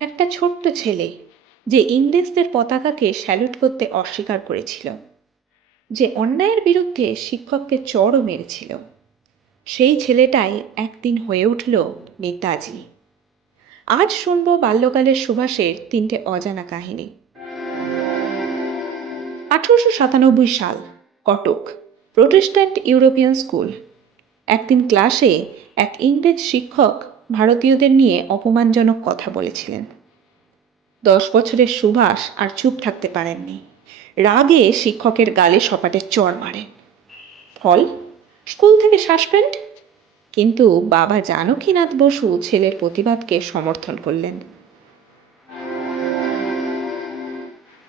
একটা ছোট্ট ছেলে যে ইংরেজদের পতাকাকে স্যালুট করতে অস্বীকার করেছিল, যে অন্যায়ের বিরুদ্ধে শিক্ষককে চড়ও মেরেছিল, সেই ছেলেটাই একদিন হয়ে উঠল নেতাজি। আজ শুনব বাল্যকালের সুভাষের 3টে অজানা কাহিনী। 1897 সাল, কটক, প্রোটেস্ট্যান্ট ইউরোপিয়ান স্কুল। একদিন ক্লাসে এক ইংরেজ শিক্ষক ভারতীয়দের নিয়ে অপমানজনক কথা বলেছিলেন। 10 বছরের সুভাষ আর চুপ থাকতে পারেননি। রাগে শিক্ষকের গালে সপাটে চড় মারেন। ফল, স্কুল থেকে সাসপেন্ড। কিন্তু বাবা জানকীনাথ বসু ছেলের প্রতিবাদকে সমর্থন করলেন।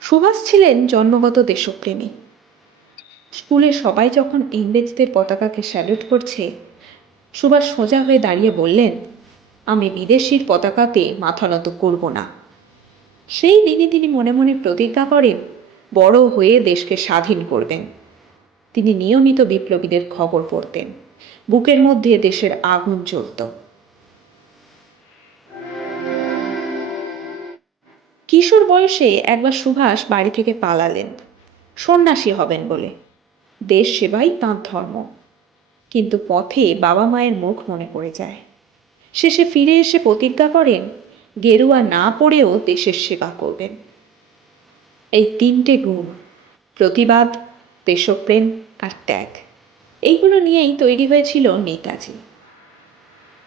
সুভাষ ছিলেন জন্মগত দেশপ্রেমী। স্কুলে সবাই যখন ইংরেজদের পতাকাকে স্যালুট করছে, সুভাষ সোজা হয়ে দাঁড়িয়ে বললেন, আমি বিদেশির পতাকাতে মাথা নত করব না। সেই দিনই তিনি মনে মনে প্রতিজ্ঞা করেন বড় হয়ে দেশকে স্বাধীন করবেন। তিনি নিয়মিত বিপ্লবীদের খবর পড়তেন। বুকের মধ্যে দেশের আগুন জ্বলত। কিশোর বয়সে একবার সুভাষ বাড়ি থেকে পালালেন, সন্ন্যাসী হবেন বলে। দেশ সেবাই তাঁর ধর্ম। কিন্তু পথে বাবা মায়ের মুখ মনে পড়ে যায়। শেষে ফিরে এসে প্রতিজ্ঞা করেন গেরুয়া না পড়েও দেশের সেবা করবেন। এই 3টে গুণ, প্রতিবাদ, দেশপ্রেম আর ত্যাগ, এইগুলো নিয়েই তৈরি হয়েছিল নেতাজি।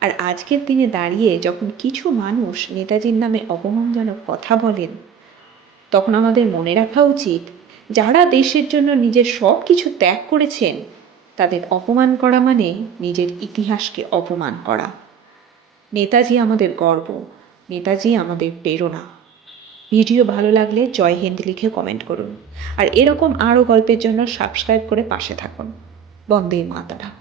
আর আজকের দিনে দাঁড়িয়ে যখন কিছু মানুষ নেতাজির নামে অপমানজনক কথা বলেন, তখন আমাদের মনে রাখা উচিত যারা দেশের জন্য নিজের সব কিছু ত্যাগ করেছেন, তাদের অপমান করা মানে নিজের ইতিহাসকে অপমান করা। নেতাজি আমাদের গর্ব, নেতাজি আমাদের প্রেরণা। ভিডিও ভালো লাগলে জয় হিন্দ লিখে কমেন্ট করুন। আর এরকম আরও গল্পের জন্য সাবস্ক্রাইব করে পাশে থাকুন। বন্দে মাতরম।